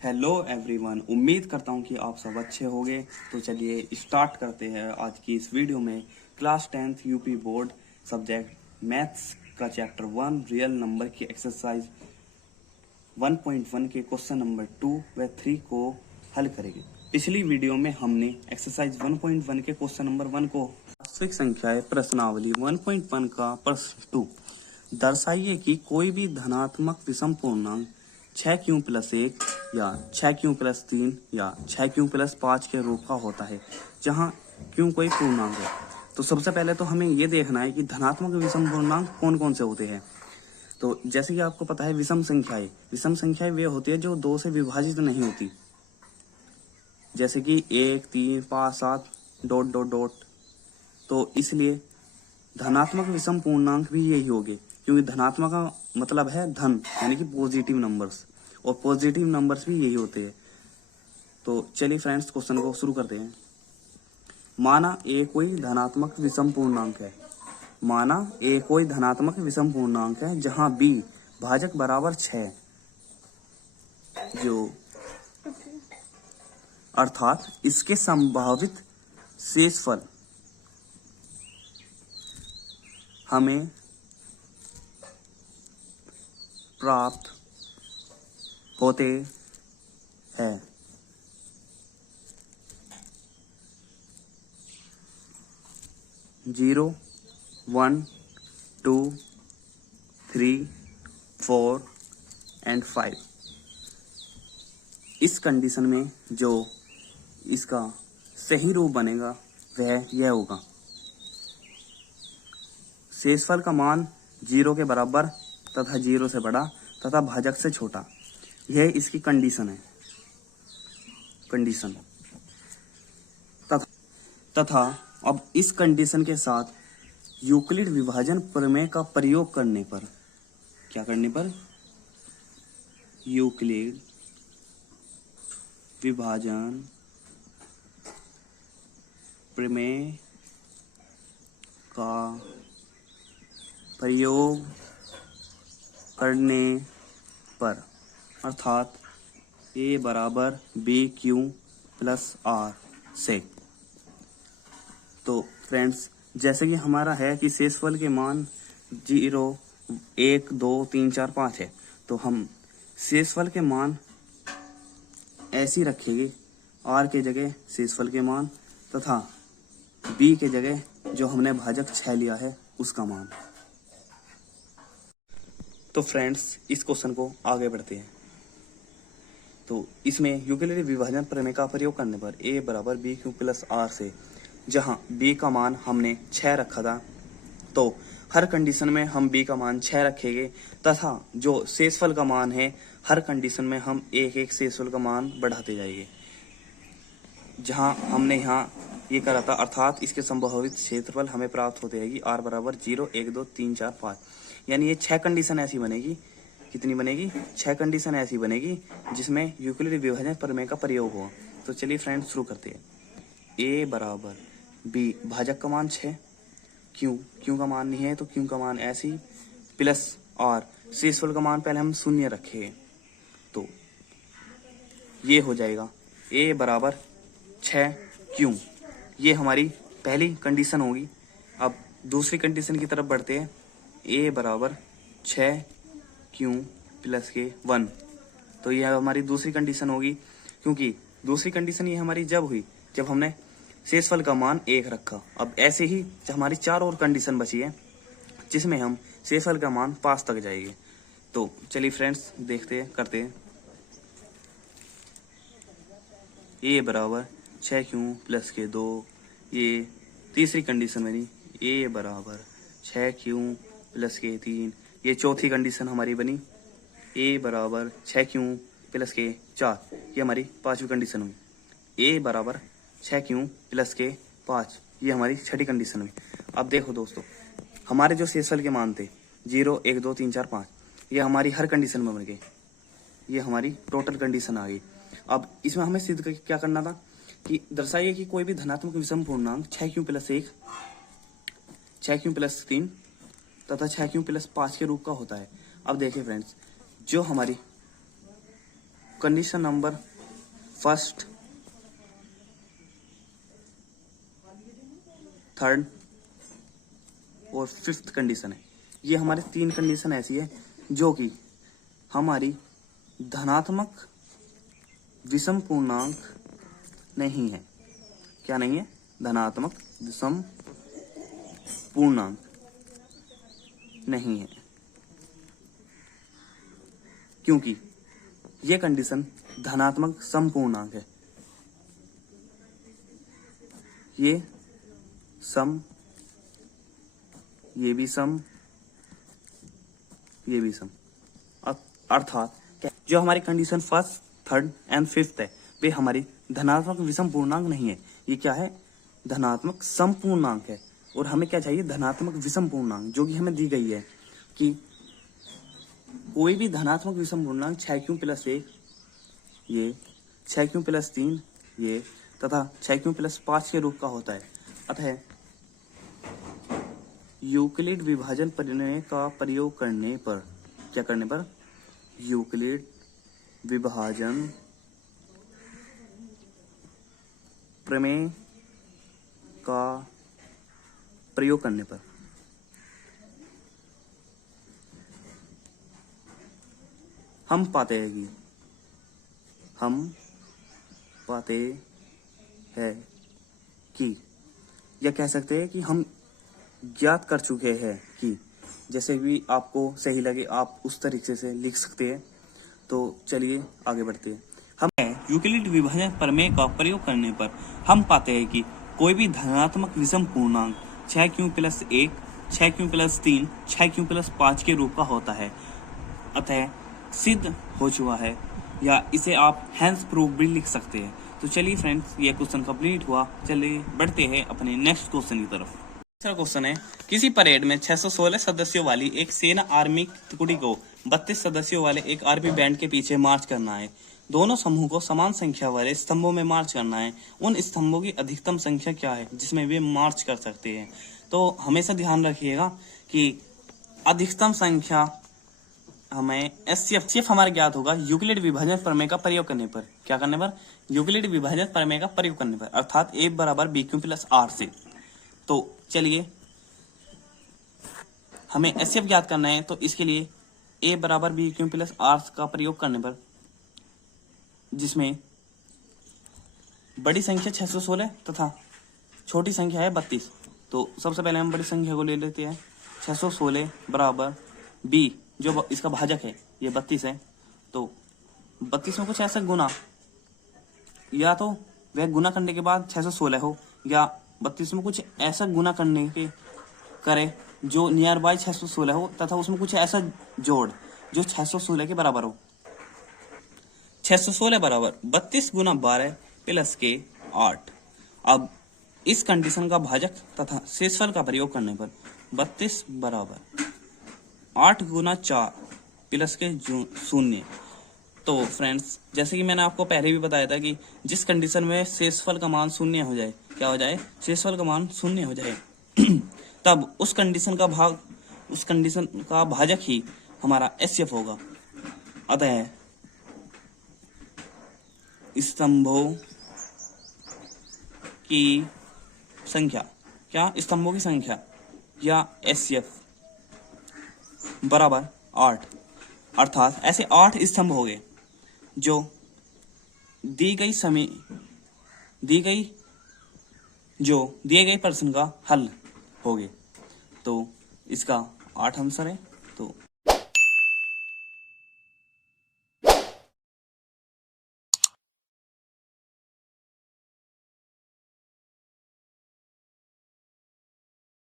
Hello everyone, उम्मीद करता हूँ कि आप सब अच्छे होंगे। तो चलिए स्टार्ट करते हैं आज की इस वीडियो में class 10th UP board subject maths का चैप्टर 1 रियल नंबर की एक्सरसाइज 1.1 के क्वेश्चन नंबर 2 व 3 को हल करेंगे। पिछली वीडियो में हमने एक्सरसाइज 1.1 के क्वेश्चन नंबर 1 को वास्तविक संख्याएं प्रश्नावली 1.1 का प्रश्न 2 दर्शाइए कि कोई भी धनात्मक विषम पूर्णांक 6q + 1 या 6q + 3 या 6q + 5 के रूप का होता है, जहां q कोई पूर्णांक है। तो सबसे पहले तो हमें ये देखना है कि धनात्मक विषम पूर्णांक कौन कौन से होते हैं। तो जैसे कि आपको पता है विषम संख्याएं वे होती है जो 2 से विभाजित नहीं होती, जैसे कि 1, 3, 5, 7 ... तो इसलिए धनात्मक विषम पूर्णांक भी यही होंगे, क्योंकि धनात्मक का मतलब है धन, यानी कि पॉजिटिव नंबर्स, और पॉजिटिव नंबर्स भी यही होते हैं। तो चलिए फ्रेंड्स क्वेश्चन को शुरू करते हैं। माना ए कोई धनात्मक विषम पूर्णांक है। माना ए कोई धनात्मक विषम पूर्णांक है जहां बी भाजक बराबर 6, जो अर्थात इसके संभावित शेषफल हमें प्राप्त होते हैं। Zero, 1, 2, 3, 4 and 5। इस कंडीशन में जो इसका सही रूप बनेगा वह यह होगा, शेषफल का मान 0 के बराबर तथा 0 से बड़ा तथा भाजक से छोटा। यह इसकी कंडीशन है। तथा अब इस कंडीशन के साथ यूक्लिड विभाजन प्रमेय का प्रयोग करने पर, क्या करने पर, यूक्लिड विभाजन प्रमेय का प्रयोग करने पर, अर्थात a बराबर BQ + R से। तो फ्रेंड्स जैसे कि हमारा है कि शेषफल के मान 0, 1, 2, 3, 4, 5 है, तो हम शेषफल के मान ऐसी रखेंगे, R के जगह शेषफल के मान तथा B के जगह जो हमने भाजक 6 लिया है उसका मान। तो फ्रेंड्स इस क्वेश्चन को आगे बढ़ते हैं। तो इसमें यूक्लिड विभाजन प्रमेय का प्रयोग करने पर a बराबर BQ + R से, जहां b का मान हमने 6 रखा था, तो हर कंडीशन में हम b का मान 6 रखेंगे तथा जो शेषफल का मान है हर कंडीशन में हम एक एक शेषफल का मान बढ़ाते जाएंगे। जहां हमने यहाँ ये करा था, अर्थात इसके संभावित क्षेत्रफल हमें प्राप्त होते रहेगी r बराबर 0, 1, 2, 3, 4, 5। यानी ये 6 कंडीशन ऐसी बनेगी। कितनी बनेगी? 6 कंडीशन ऐसी बनेगी जिसमें यूक्लिड विभाजन प्रमेय का प्रयोग हो। तो चलिए फ्रेंड्स शुरू करते हैं। a बराबर b, भाजक का मान 6, क्यू का मान नहीं है तो क्यू का मान ऐसे ही, प्लस r, शेषफल का मान पहले हम 0 रखे, तो ये हो जाएगा a बराबर 6q। ये हमारी पहली कंडीशन होगी। अब दूसरी कंडीशन की तरफ बढ़ते हैं। a बराबर 6q + के 1, तो यह हमारी दूसरी कंडीशन होगी, क्योंकि दूसरी कंडीशन ये हमारी जब हुई जब हमने शेषफल का मान 1 रखा। अब ऐसे ही हमारी 4 और कंडीशन बची है जिसमें हम शेषफल का मान 5 तक जाएंगे। तो चलिए फ्रेंड्स देखते हैं, करते हैं। a बराबर 6q + के 2, ये तीसरी कंडीशन बनी। a बराबर 6q + के 3, ये चौथी कंडीशन हमारी बनी। a बराबर 6q + के 4, ये हमारी पांचवी कंडीशन हुई। a बराबर 6q + के 5, ये हमारी छठी कंडीशन हुई। अब देखो दोस्तों, हमारे जो शेषफल के मान थे 0, 1, 2, 3, 4, 5, ये हमारी हर कंडीशन में बन गए। ये हमारी टोटल कंडीशन आ गई। अब इसमें हमें सिद्ध क्या करना था कि दर्शाइए कि कोई भी धनात्मक विषम पूर्णांक 6q + 1, 6q + 3 तथा 6q + 5 के रूप का होता है। अब देखिए फ्रेंड्स, जो हमारी कंडीशन नंबर फर्स्ट, थर्ड और फिफ्थ कंडीशन है। ये हमारी 3 कंडीशन ऐसी है जो कि हमारी धनात्मक विषम पूर्णांक नहीं है। क्या नहीं है? धनात्मक विषम पूर्णांक नहीं है, क्योंकि ये कंडीशन धनात्मक समपूर्णांक है। ये सम, ये भी सम, ये भी सम। अर्थात जो हमारी condition first, third and fifth है वे हमारी धनात्मक विषम पूर्णांक नहीं है। ये क्या है? धनात्मक समपूर्णांक है। और हमें क्या चाहिए? धनात्मक विषम पूर्णांक, जो कि हमें दी गई है कि कोई भी धनात्मक विषम पूर्णांक 6q+1, ये 6q+3, ये तथा 6q+5 के रूप का होता है। अतः यूक्लिड विभाजन प्रमेय का प्रयोग करने पर, क्या करने पर? यूक्लिड विभाजन प्रमेय का प्रयोग करने पर हम पाते हैं कि या कह सकते हैं कि हम ज्ञात कर चुके हैं कि, जैसे भी आपको सही लगे आप उस तरीके से लिख सकते हैं। तो चलिए आगे बढ़ते हैं। हम यूक्लिड विभाजन प्रमेय का प्रयोग करने पर हम पाते हैं कि कोई भी धनात्मक विषम पूर्णांक 6q+1, 6q+3, 6q+5 के रूप का होता है। अतः सिद्ध हो चुका है, या इसे आप हेंस प्रूफ भी लिख सकते हैं। तो चलिए फ्रेंड्स, ये क्वेश्चन कंप्लीट हुआ। चलिए बढ़ते हैं अपने नेक्स्ट क्वेश्चन की तरफ। दूसरा क्वेश्चन है, किसी परेड में 616 सदस्यों वाली एक सेना आर्मी टुकड़ी को 32 सदस्यों वाले एक आर्मी बैंड के पीछे मार्च करना है। दोनों समूह को समान संख्या वाले स्तंभों में मार्च करना है। उन स्तंभों की अधिकतम संख्या क्या है जिसमें वे मार्च कर सकते हैं? तो हमेशा ध्यान रखिएगा कि अधिकतम संख्या हमें एससीएफ हमारा ज्ञात होगा यूक्लिड विभाजन प्रमेय का प्रयोग करने पर। क्या करने पर? यूक्लिड विभाजन प्रमेय का प्रयोग करने पर, अर्थात a बराबर BQ+R से। तो चलिए हमें एससीएफ ज्ञात करना है, तो इसके लिए a बराबर BQ+R का प्रयोग करने पर, जिसमें बड़ी संख्या 616 तथा छोटी संख्या है 32। तो सबसे पहले हम बड़ी संख्या को ले लेते हैं। 616 बराबर b, जो इसका भाजक है ये 32 है। तो 32 में कुछ ऐसा गुना, या तो वह गुना करने के बाद 616 हो, या 32 में कुछ ऐसा गुना करने के करे जो नियर बाय 616 हो, तथा उसमें कुछ ऐसा जोड़ जो 616 के बराबर हो। 616 बराबर 32 गुना 12 प्लस के 8। अब इस कंडीशन का भाजक तथा शेषफल का प्रयोग करने पर 32 बराबर 8 गुना 4 प्लस के 0। तो फ्रेंड्स, जैसे कि मैंने आपको पहले भी बताया था कि जिस कंडीशन में शेषफल का मान 0 हो जाए, क्या हो जाए? शेषफल का मान 0 हो जाए तब उस कंडीशन का भाजक ही हमारा एससीएफ होगा। अतः स्तंभों की संख्या, क्या? स्तंभों की संख्या या एससीएफ बराबर 8, अर्थात ऐसे 8 स्तंभ हो गए जो दिए गए प्रश्न का हल हो गए। तो इसका 8 आंसर है।